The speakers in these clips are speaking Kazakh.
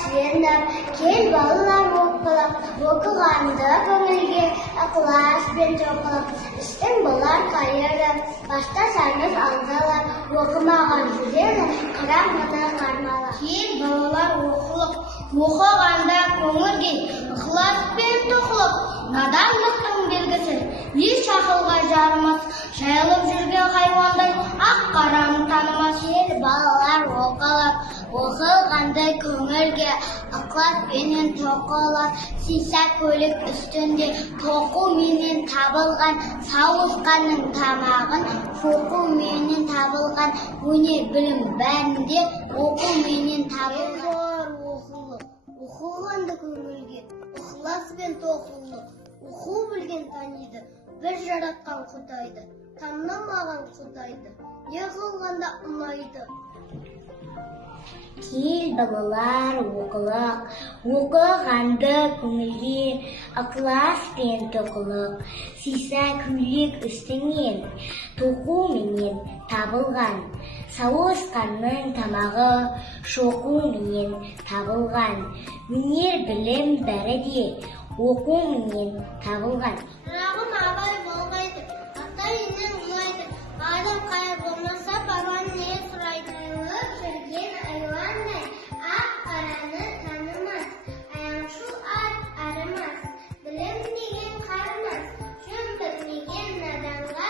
сүйеніп, кел балалар оқылып, оқығанды көңілге ықыласпен тоқылып, істің болар қайыры, бастасаңыз алғалар, оқымаған жүрегі қараңғыны қармалар. Кел балалар оқылып, оқығанда көңілге ықыласпен тоқылып, надандықтың белгісі, еш ақылға жарымас, жайылып жүрген хайуандай ақ қараны танымас. Кел балалар оқылып, оқылғанды көңілге ықыласпенен тоқылып, сиса көлік үстінде тоқу менен табылған, сауысқанның тамағын шоқу менен табылған, өнер білім бәрінде оқу менен табылған. Оқылғанды көңілге ықыласпен тоқылып, оқу білген таниды, бір жаратқан Құдайды, танымаған Құдайды, не қылғанда ұнайды. Кел балалар оқылық, оқығанды көңілге ықыласпен тоқылық, сиса көйлек үстінен тоқу менен табылған, сауысқанның тамағы шоқу менен табылған, өнер білім бәрі де оқу менен табылған. Шырағым абай болғайды, ата-енең ұнайды, адам қайыр болмаса бабан не сұрайды. Жүрген айуандай ақ қараны танымас, аяңшыл ат арымас, білім деген қарымас, жөн білмеген наданға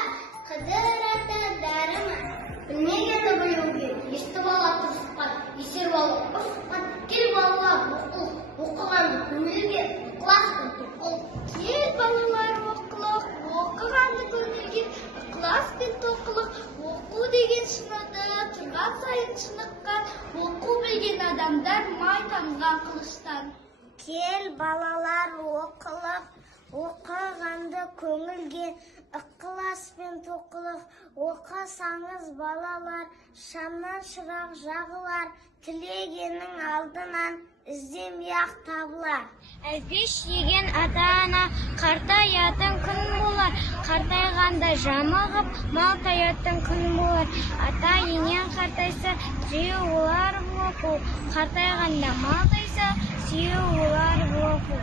қыдыр ата дарымас. Білмегенді білуге, естіп алады сұхбат, есер болып ұрсыққан, кел балалар оқылық, оқығанды көңілге ықыласпен тоқылық. Кел балалар оқылық, оқығанды көңілге ықыласпен тоқылық, оқу деген шынады, тұрған сайын шыныққан, оқу білген адамдар май тамған қылыштан. Кел балалар оқылық, оқығанды көңілге ықыласпен тоқылық, оқысаңыз балалар шамнан шырақ жағылар, тілегеннің алдынан іздемей-ақ табылар. Әлпеш еген ата-ана қартаятын күн болар, қартайғанда жамығып мал таятын күн болар. Ата-енең қартайса, сүйеу олар оқу, қартайғанда мал тайса, сүйеу олар оқу.